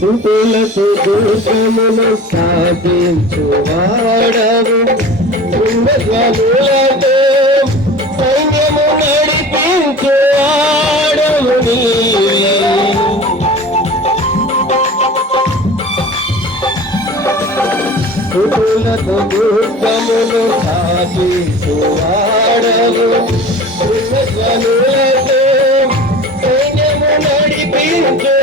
దుఃఖులకు దుఃఖమును సాధించువాడవు సింహములతో సైన్యము నడిపించువాడవు నీవే దుఃఖులకు దుఃఖమును సాధించువాడవు సింహములతో సైన్యము నడిపించు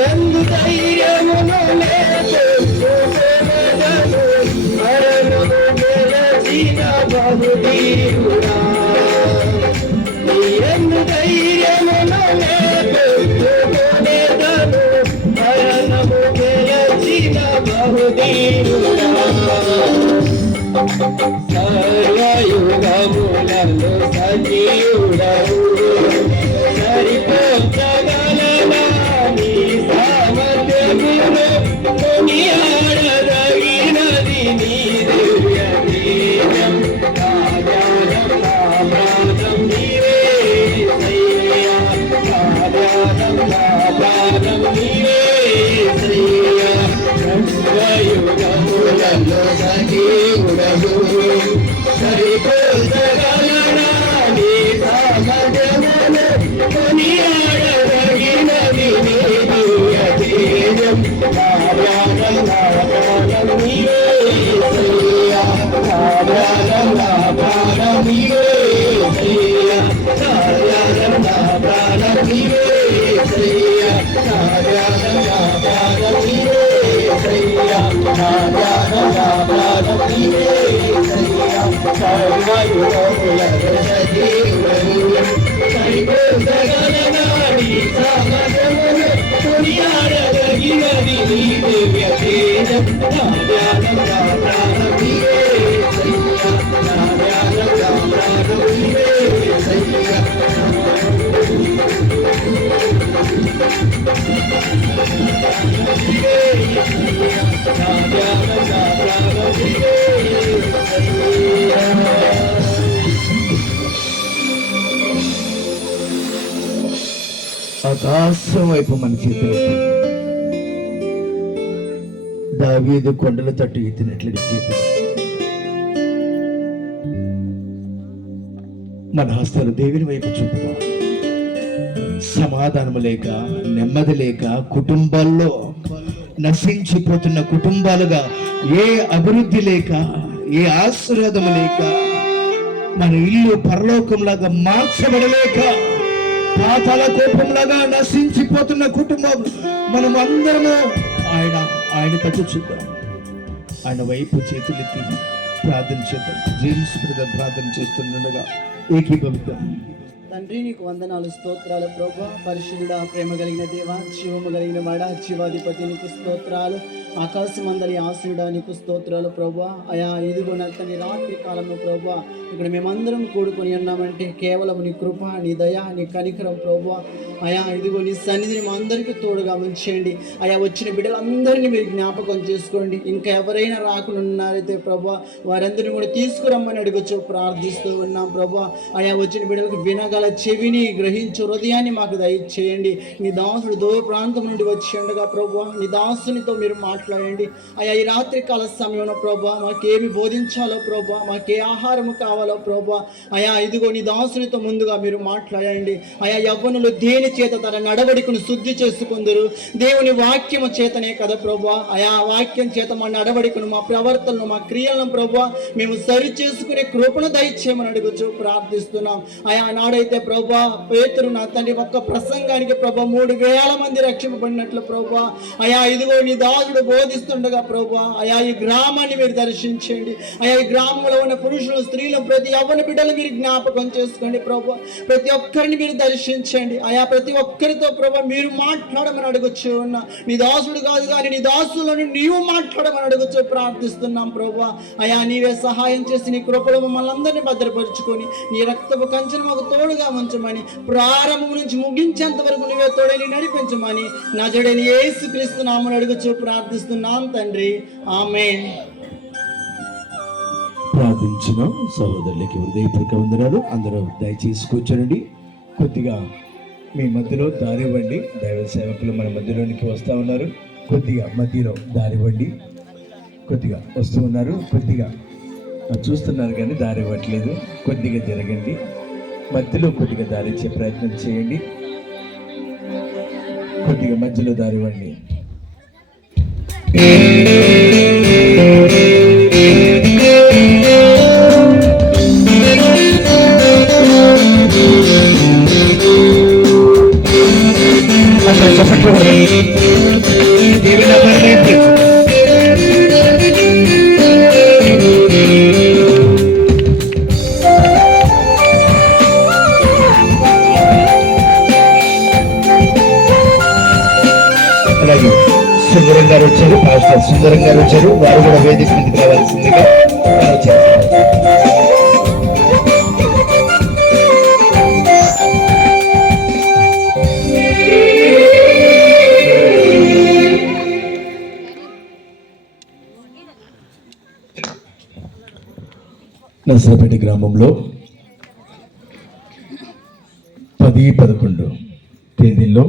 ఎందు ధైర్యమును మరణము గెలచిన బహుధీరుడా ఎందు ధైర్యమును మరణము గెలచిన బహుధీరుడా సర్వయుగములలో సజీవుడవు సరిపోచగలనా నీ సామర్థ్యమును కొనియాడదగినది నీ దివ్య తేజం నా ధ్యానం నా ప్రాణం నీవే యేసయ్యా నా ధ్యానం నా ప్రాణం నీవే యేసయ్యా సర్వయుగములలో సజీవుడవు సరిపోచగలనా నీ సామర్థ్యమును కొనియాడదగినది నీ దివ్య తేజం నా ప్రాణం నా ప్రాణం నీవే యేసయ్యా నా ప్రాణం నా ప్రాణం నీవే యేసయ్యా నా ప్రాణం నా ప్రాణం నీవే యేసయ్యా నా ప్రాణం నా ప్రాణం నీవే యేసయ్యా నా ప్రాణం నా ప్రాణం నీవే యేసయ్యా సర్వయుగములలో సజీవుడవు సరిపోచగలనా నీ సామర్థ్యమును కొనియాడదగినది నీ దివ్య తేజం నా ధ్యానం నా ప్రాణం నీవే యేసయ్యా నా ధ్యానం నా ప్రాణం నీవే యేసయ్యా నా ధ్యానం నా ప్రాణం నీవే యేసయ్యా. ఆకాశం వైపు మన చేతులు దావీదు కొండల తట్టు ఎత్తినట్లుగా చేతులు మన హస్తాలు దేవుని వైపు చూపుతాం. సమాధానము లేక నెమ్మది లేక కుటుంబాల్లో నశించిపోతున్న కుటుంబాలుగా ఏ అభివృద్ధి లేక ఏ ఆశీర్వాదము లేక మన ఇల్లు పరలోకంలాగా మార్చబడలేక పాతాళ కోపంలాగా నశించిపోతున్న కుటుంబం మనం అందరము ఆయన తట్టు చూద్దాం. ఆయన వైపు చేతులెత్తి ప్రార్థన చేద్దాం. జేమ్స్ బ్రదర్ ప్రార్థన చేస్తుండగా ఏకీభవిద్దాం. తండ్రి నీకు వందనాలు, స్తోత్రాలు ప్రభా. పరిశుద్ధుడా, ప్రేమ కలిగిన దేవ, జీవము కలిగిన వాడ, జీవాధిపతి నీకు స్తోత్రాలు. ఆకాశమందలి ఆశుడా నీకు స్తోత్రాలు ప్రభా. అయా ఇదిగో నత్తని రాత్రి కాలంలో ప్రభా ఇక్కడ మేమందరం కూడుకొని ఉన్నామంటే కేవలం నీ కృప, నీ దయ, నీ కనికరం ప్రభా. అయా ఇదిగో నీ సన్నిధిని మా అందరికీ తోడుగా ఉంచేయండి. అయా వచ్చిన బిడ్డలందరినీ మీరు జ్ఞాపకం చేసుకోండి. ఇంకా ఎవరైనా రాకుండా ఉన్నారైతే ప్రభా వారందరినీ కూడా తీసుకురమ్మని అడుగుచు ప్రార్థిస్తూ ఉన్నాం ప్రభా. అయా వచ్చిన బిడ్డలకు వినగల చెవిని, గ్రహించు హృదయాన్ని మాకు దయచేయండి. నీ దాసుడు దూర ప్రాంతం నుండి వచ్చి ఉండగా ప్రభా నీ దాసునితో మీరు మాట్లాడండి. అయా ఈ రాత్రి కాల సమయంలో ప్రభా మాకేమి బోధించాలో ప్రభా, మాకే ఆహారము కావాలో ప్రభా. అయా ఇదిగో నీ దాసునితో ముందుగా మీరు మాట్లాడండి. అయా యవ్వనులు దేని చేత తన నడవడికను శుద్ధి చేసుకుందరు? దేవుని వాక్యము చేతనే కదా ప్రభా. అయా వాక్యం చేత మా నడవడికను, మా ప్రవర్తనను, మా క్రియలను ప్రభా మేము సరి చేసుకునే కృపను దయచేయమని అడుగుచు ప్రార్థిస్తున్నాం. అయా నాడైతే ప్రభా పేతురు నా తండ్రి ఒక్క ప్రసంగానికి ప్రభా 3,000 మంది రక్షింపబడినట్లు ప్రభా. అయా ఇదిగో నీ దాసుడు బోధిస్తుండగా ప్రభా అయా ఈ గ్రామాన్ని మీరు దర్శించండి. అయా ఈ గ్రామంలో ఉన్న పురుషులు, స్త్రీలు, ప్రతి యవ్వన బిడ్డలు మీరు జ్ఞాపకం చేసుకోండి ప్రభా. ప్రతి ఒక్కరిని మీరు దర్శించండి. అయా ప్రతి ఒక్కరితో ప్రభా మీరు మాట్లాడమని అడగచ్చు ఉన్నా. నీ దాసుడు కాదు కానీ నీ దాసులను నీవు మాట్లాడమని అడగచ్చు ప్రార్థిస్తున్నాం ప్రభా. అయా నీవే సహాయం చేసి నీ కృపలో మమ్మల్ని అందరినీ భద్రపరుచుకొని నీ రక్తపు కంచెను మాకు తోడుగా ఉంచమని, ప్రారంభం నుంచి ముగించేంత వరకు నువ్వే తోడని నడిపించమని నజరేయుడైన యేసుక్రీస్తు నామమున అడుగుచు ప్రార్థిస్తున్నాం తండ్రి, ఆమేన్. ప్రార్థించిన సహోదరులకి హృదయపూర్వక వందనాలు. అందరూ దయచేసి కూర్చోండి. కొద్దిగా మీ మధ్యలో దారివ్వండి. దైవ సేవకులు మన మధ్యలోనికి వస్తూ ఉన్నారు. కొద్దిగా మధ్యలో దారివ్వండి. కొద్దిగా వస్తూ ఉన్నారు. కొద్దిగా చూస్తున్నారు కానీ దారి ఇవ్వట్లేదు. కొద్దిగా జరగండి. మధ్యలో కొద్దిగా దారి ఇచ్చే ప్రయత్నం చేయండి. కొద్దిగా మధ్యలో దారి ఇవ్వండి. అలాగే సుందరం గారు వచ్చారు, పాస్టర్ సుందరం గారు వచ్చారు. వారు కూడా వేదిక మీదకి రావాల్సిందిగా వచ్చారు. నర్సరాపేట గ్రామంలో 10-11 తేదీల్లో